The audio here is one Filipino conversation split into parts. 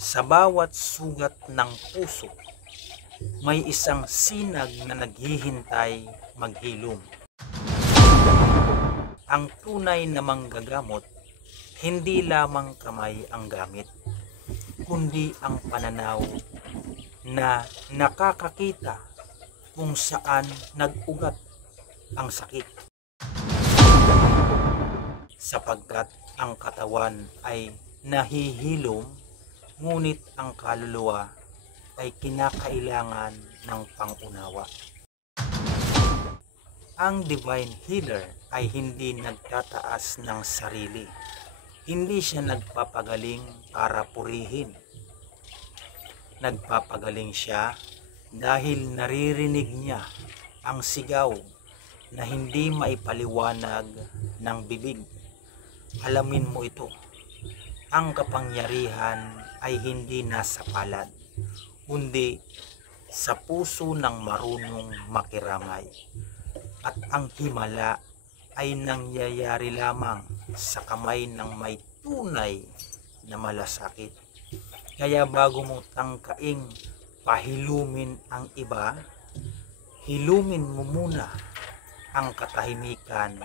Sa bawat sugat ng puso, may isang sinag na naghihintay maghilom. Ang tunay na manggagamot, hindi lamang kamay ang gamit, kundi ang pananaw na nakakakita kung saan nag-ugat ang sakit. Sapagkat ang katawan ay nahihilom, ngunit ang kaluluwa ay kinakailangan ng pangunawa. Ang Divine Healer ay hindi nagtataas ng sarili. Hindi siya nagpapagaling para purihin. Nagpapagaling siya dahil naririnig niya ang sigaw na hindi maipaliwanag ng bibig. Alamin mo ito. Ang kapangyarihan ay hindi nasa palad, kundi sa puso ng marunong makiramay. At ang himala ay nangyayari lamang sa kamay ng may tunay na malasakit. Kaya bago mo tangkaing pahilumin ang iba, hilumin mo muna ang katahimikan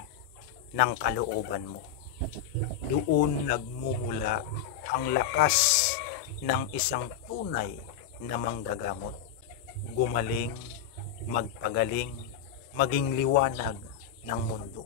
ng kalooban mo. Doon nagmumula ang lakas ng isang tunay na manggagamot. Gumaling, magpagaling, maging liwanag ng mundo.